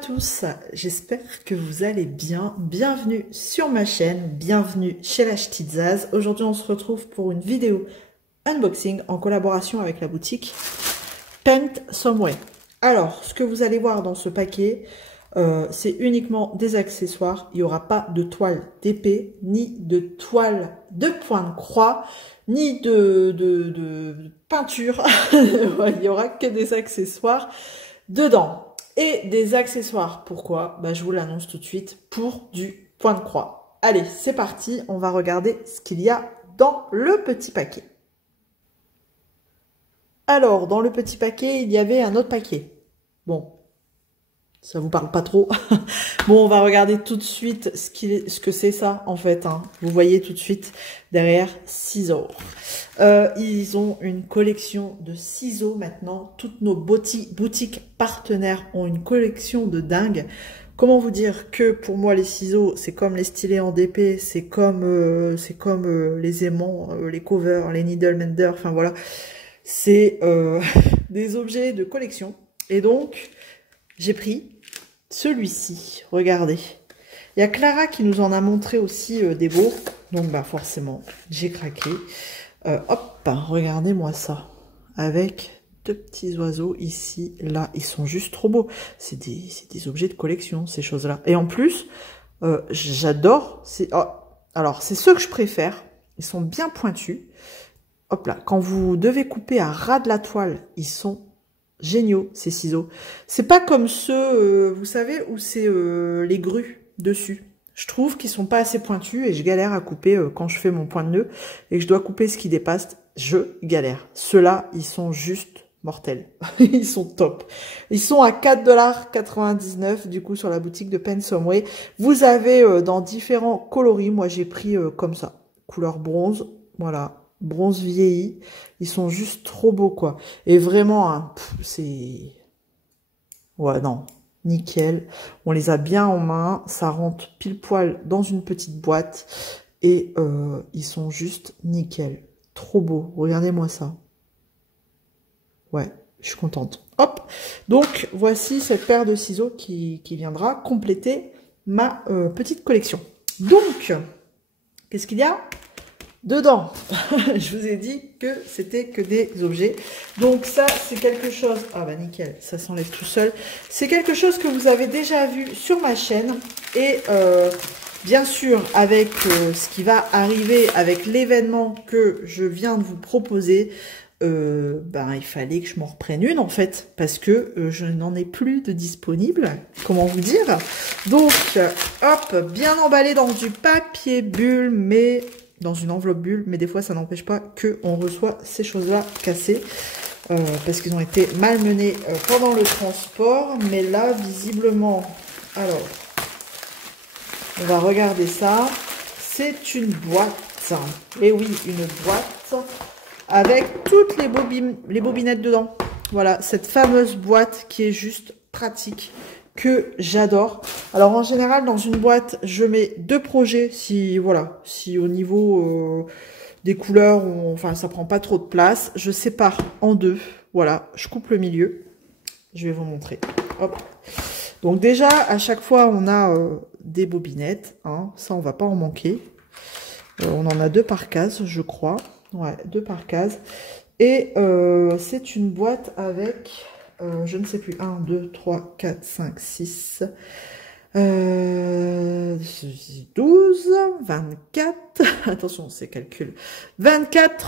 tous, j'espère que vous allez bien. Bienvenue sur ma chaîne, bienvenue chez la Ch'tite Zaz. Aujourd'hui, on se retrouve pour une vidéo unboxing en collaboration avec la boutique Paint Somewhere. Alors, ce que vous allez voir dans ce paquet, c'est uniquement des accessoires. Il n'y aura pas de toile d'épée, ni de toile de point de croix, ni de peinture. Il n'y aura que des accessoires dedans. Et des accessoires, pourquoi? Je vous l'annonce tout de suite, pour du point de croix. Allez, c'est parti, on va regarder ce qu'il y a dans le petit paquet. Alors, dans le petit paquet, il y avait un autre paquet. Bon, ça vous parle pas trop. Bon, on va regarder tout de suite ce que c'est ça, en fait. Vous voyez tout de suite derrière, ciseaux. Ils ont une collection de ciseaux maintenant. Toutes nos boutiques partenaires ont une collection de dingue. Comment vous dire que pour moi, les ciseaux, c'est comme les stylés en DP, c'est comme les aimants, les covers, les needle menders, enfin voilà. C'est des objets de collection. Et donc, j'ai pris celui-ci, regardez. Il y a Clara qui nous en a montré aussi des beaux. Donc, forcément, j'ai craqué. Hop, regardez-moi ça. Avec deux petits oiseaux ici, là. Ils sont juste trop beaux. C'est des objets de collection, ces choses-là. Et en plus, j'adore. Alors, c'est ceux que je préfère. Ils sont bien pointus. Hop là, quand vous devez couper à ras de la toile, ils sont géniaux, ces ciseaux. C'est pas comme ceux, vous savez, où c'est les grues dessus. Je trouve qu'ils sont pas assez pointus et je galère à couper quand je fais mon point de nœud et que je dois couper ce qui dépasse, je galère. Ceux-là, ils sont juste mortels. Ils sont top. Ils sont à 4,99 $ du coup sur la boutique de Paint Somewhere. Vous avez dans différents coloris. Moi, j'ai pris comme ça, couleur bronze. Voilà. Bronze vieilli, ils sont juste trop beaux quoi. Et vraiment, c'est... Ouais, non, nickel. On les a bien en main, ça rentre pile poil dans une petite boîte. Et ils sont juste nickel. Trop beaux, regardez-moi ça. Ouais, je suis contente. Hop, donc voici cette paire de ciseaux qui viendra compléter ma petite collection. Donc, qu'est-ce qu'il y a dedans? Je vous ai dit que c'était que des objets. Donc ça, c'est quelque chose... Ah nickel, ça s'enlève tout seul. C'est quelque chose que vous avez déjà vu sur ma chaîne. Et bien sûr, avec ce qui va arriver, avec l'événement que je viens de vous proposer, il fallait que je m'en reprenne une en fait. Parce que je n'en ai plus de disponible. Comment vous dire? Donc, hop, bien emballé dans du papier bulle, mais... dans une enveloppe bulle, mais des fois ça n'empêche pas qu'on reçoit ces choses-là cassées parce qu'ils ont été malmenés pendant le transport. Mais là, visiblement, alors, on va regarder ça. C'est une boîte. Et oui, une boîte avec toutes les bobinettes dedans. Voilà, cette fameuse boîte qui est juste pratique, que j'adore. Alors en général dans une boîte je mets deux projets si au niveau des couleurs ça prend pas trop de place, je sépare en deux. Voilà, je coupe le milieu, je vais vous montrer. Hop. Donc déjà à chaque fois on a des bobinettes, ça on va pas en manquer. On en a deux par case je crois, ouais, deux par case. Et c'est une boîte avec je ne sais plus, 1, 2, 3, 4, 5, 6, 12, 24, attention, c'est calcul, 24,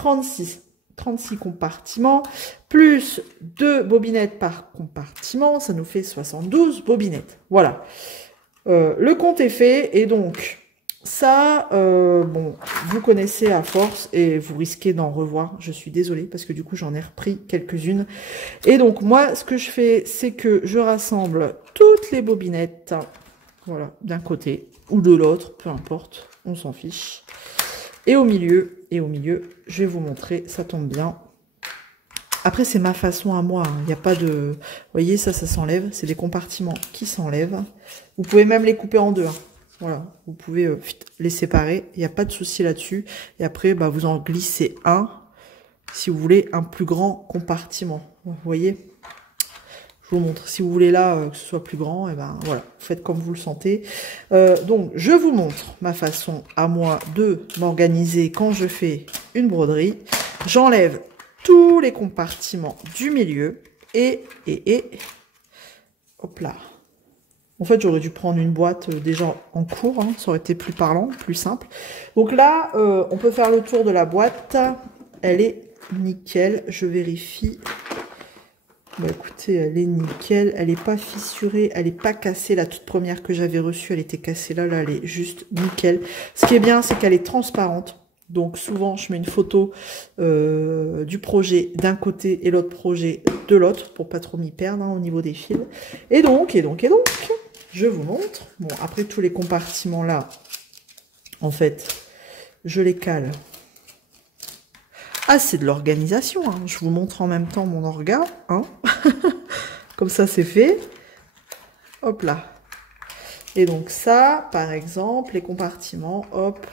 36 compartiments, plus 2 bobinettes par compartiment, ça nous fait 72 bobinettes. Voilà, le compte est fait, et donc... ça, vous connaissez à force et vous risquez d'en revoir. Je suis désolée parce que du coup, j'en ai repris quelques-unes. Et donc, moi, ce que je fais, c'est que je rassemble toutes les bobinettes, voilà, d'un côté ou de l'autre, peu importe, on s'en fiche. Et au milieu, je vais vous montrer, ça tombe bien. Après, c'est ma façon à moi, il n'y a pas de... Vous voyez, ça s'enlève, c'est des compartiments qui s'enlèvent. Vous pouvez même les couper en deux, Voilà, vous pouvez les séparer, il n'y a pas de souci là-dessus. Et après, vous en glissez un, si vous voulez, un plus grand compartiment. Vous voyez, je je vous montre. Si vous voulez là que ce soit plus grand, et ben voilà, vous faites comme vous le sentez. Donc je vous montre ma façon à moi de m'organiser quand je fais une broderie. J'enlève tous les compartiments du milieu et hop là. En fait, j'aurais dû prendre une boîte déjà en cours, hein, ça aurait été plus parlant, plus simple. Donc là, on peut faire le tour de la boîte. Elle est nickel, je vérifie. Bah écoutez, elle est nickel, elle n'est pas fissurée, elle n'est pas cassée. La toute première que j'avais reçue, elle était cassée. Là, elle est juste nickel. Ce qui est bien, c'est qu'elle est transparente. Donc souvent, je mets une photo du projet d'un côté et l'autre projet de l'autre pour pas trop m'y perdre, hein, au niveau des fils. Et donc, je vous montre. Bon, après tous les compartiments là, en fait, je les cale. Ah, c'est de l'organisation, hein. Je vous montre en même temps mon orga, hein. Comme ça, c'est fait. Hop là. Et donc ça, par exemple, les compartiments, hop,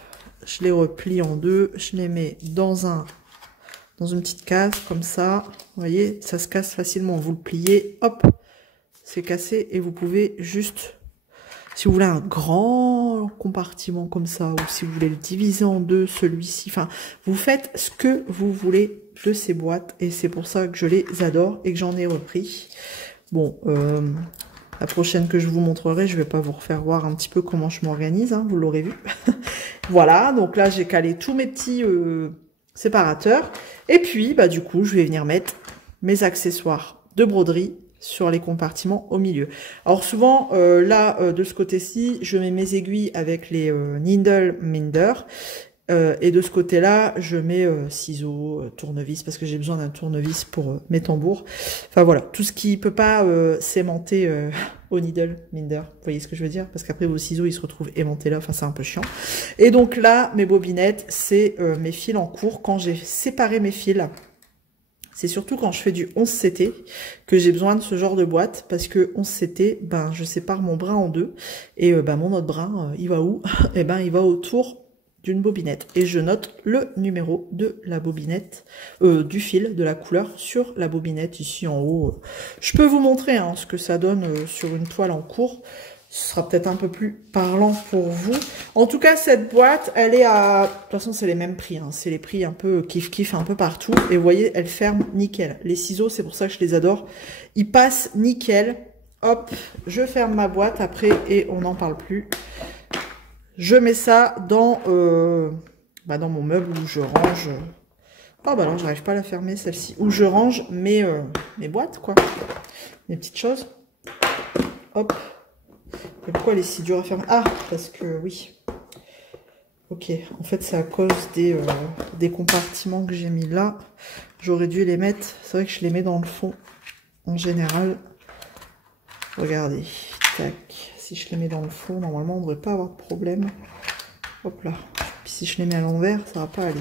je les replie en deux, je les mets dans une petite case, comme ça. Vous voyez, ça se casse facilement. Vous le pliez, hop, c'est cassé. Et vous pouvez juste, si vous voulez un grand compartiment comme ça, ou si vous voulez le diviser en deux, celui-ci, enfin, vous faites ce que vous voulez de ces boîtes. Et c'est pour ça que je les adore et que j'en ai repris. Bon, la prochaine que je vous montrerai, je vais pas vous refaire voir un petit peu comment je m'organise, hein, vous l'aurez vu. Voilà, donc là, j'ai calé tous mes petits séparateurs. Et puis, bah du coup, je vais venir mettre mes accessoires de broderie sur les compartiments au milieu. Alors souvent, là, de ce côté-ci, je mets mes aiguilles avec les Needle Minder. Et de ce côté-là, je mets ciseaux, tournevis, parce que j'ai besoin d'un tournevis pour mes tambours. Enfin voilà, tout ce qui peut pas s'aimanter au Needle Minder. Vous voyez ce que je veux dire? Parce qu'après, vos ciseaux, ils se retrouvent aimantés là. Enfin, c'est un peu chiant. Et donc là, mes bobinettes, c'est mes fils en cours. Quand j'ai séparé mes fils, c'est surtout quand je fais du 11CT que j'ai besoin de ce genre de boîte. Parce que 11CT, ben, je sépare mon brin en deux. Et ben, mon autre brin, il va où? Eh ben, il va autour d'une bobinette, et je note le numéro de la bobinette, du fil, de la couleur sur la bobinette ici en haut. Je peux vous montrer hein, ce que ça donne sur une toile en cours. Ce sera peut-être un peu plus parlant pour vous. En tout cas, cette boîte, elle est à... De toute façon, c'est les mêmes prix. Hein. C'est les prix un peu kiff-kiff un peu partout. Et vous voyez, elle ferme nickel. Les ciseaux, c'est pour ça que je les adore. Ils passent nickel. Hop, je ferme ma boîte après et on n'en parle plus. Je mets ça dans mon meuble où je range... Oh bah non, j'arrive pas à la fermer celle-ci. Où je range mes boîtes, quoi. Mes petites choses. Hop. Et pourquoi elle est si dure à fermer? Ah, parce que oui. Ok, en fait c'est à cause des compartiments que j'ai mis là. J'aurais dû les mettre... C'est vrai que je les mets dans le fond en général. Regardez. Tac. Si je les mets dans le fond, normalement, on ne devrait pas avoir de problème. Hop là. Puis si je les mets à l'envers, ça va pas aller.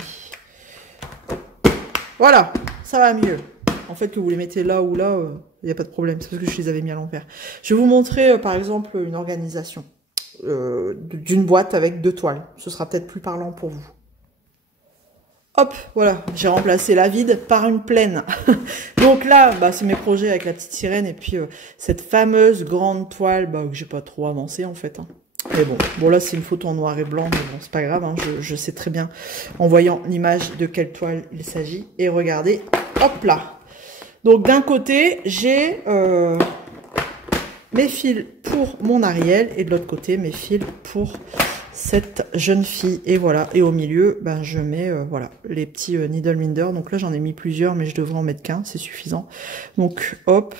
Voilà, ça va mieux. En fait, que vous les mettez là ou là, il n'y a pas de problème. C'est parce que je les avais mis à l'envers. Je vais vous montrer, par exemple, une organisation d'une boîte avec 2 toiles. Ce sera peut-être plus parlant pour vous. Hop, voilà, j'ai remplacé la vide par une pleine. Donc là, bah, c'est mes projets avec la petite sirène et puis cette fameuse grande toile que j'ai pas trop avancé en fait. Hein. Mais bon là c'est une photo en noir et blanc, mais bon c'est pas grave, hein, je sais très bien en voyant l'image de quelle toile il s'agit. Et regardez, hop là. Donc d'un côté, j'ai mes fils pour mon Ariel et de l'autre côté, mes fils pour cette jeune fille. Et voilà, et au milieu ben je mets voilà les petits Needle Minder. Donc là j'en ai mis plusieurs, mais je devrais en mettre qu'un, c'est suffisant. Donc hop,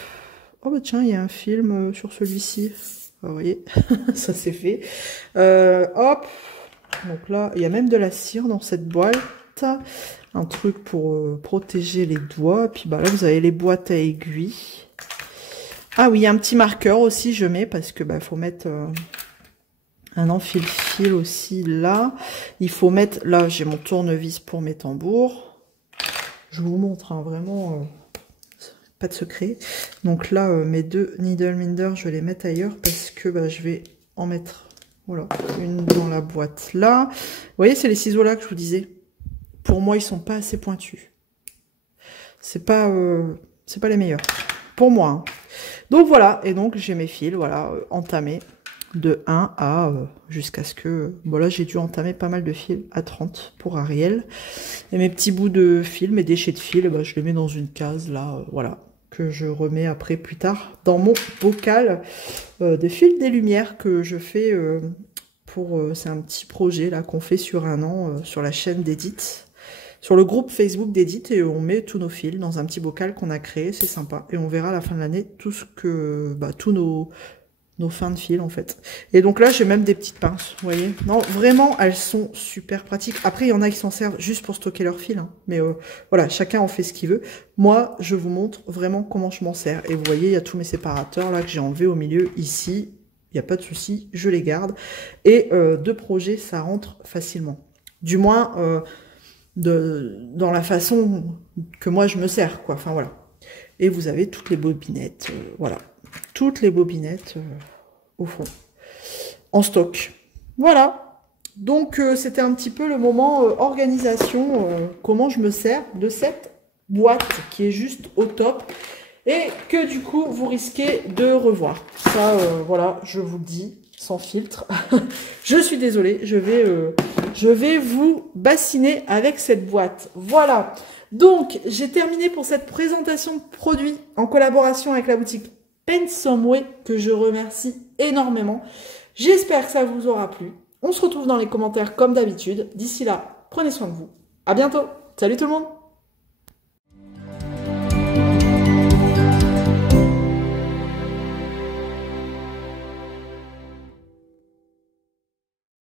oh bah tiens, il y a un film sur celui-ci, vous voyez. Ça c'est fait. Hop, donc là il y a même de la cire dans cette boîte, un truc pour protéger les doigts. Puis bah là vous avez les boîtes à aiguilles. Ah oui, un petit marqueur aussi je mets, parce que bah faut mettre un enfile-fil aussi là. Il faut mettre, là j'ai mon tournevis pour mes tambours. Je vous montre hein, vraiment, pas de secret. Donc là mes 2 Needle Minder, je vais les mettre ailleurs parce que bah, je vais en mettre, voilà, une dans la boîte là. Vous voyez, c'est les ciseaux là que je vous disais. Pour moi, ils sont pas assez pointus. C'est pas les meilleurs. Pour moi. Hein. Donc voilà, et donc j'ai mes fils, voilà, entamés de 1 à jusqu'à ce que... Bon là j'ai dû entamer pas mal de fils à 30 pour Ariel. Et mes petits bouts de fil, mes déchets de fil, je les mets dans une case là, voilà, que je remets après plus tard dans mon bocal de fil des lumières que je fais pour... c'est un petit projet là qu'on fait sur un an sur la chaîne d'Edith. Sur le groupe Facebook d'Edith, et on met tous nos fils dans un petit bocal qu'on a créé, c'est sympa. Et on verra à la fin de l'année tout ce que... tous nos fins de fil en fait. Et donc là, j'ai même des petites pinces, vous voyez. Non, vraiment, elles sont super pratiques. Après, il y en a qui s'en servent juste pour stocker leurs fils. Hein. Mais voilà, chacun en fait ce qu'il veut. Moi, je vous montre vraiment comment je m'en sers. Et vous voyez, il y a tous mes séparateurs là que j'ai enlevés au milieu ici. Il n'y a pas de souci, je les garde. Et deux projets, ça rentre facilement. Du moins... dans la façon que moi je me sers, quoi. Enfin voilà. Et vous avez toutes les bobinettes, voilà. Toutes les bobinettes au fond. En stock. Voilà. Donc c'était un petit peu le moment organisation, comment je me sers de cette boîte qui est juste au top. Et que du coup vous risquez de revoir. Ça, voilà, je vous le dis. Sans filtre. Je suis désolée, je vais vous bassiner avec cette boîte. Voilà. Donc, j'ai terminé pour cette présentation de produits en collaboration avec la boutique Pensomeway, que je remercie énormément. J'espère que ça vous aura plu. On se retrouve dans les commentaires comme d'habitude. D'ici là, prenez soin de vous. À bientôt. Salut tout le monde.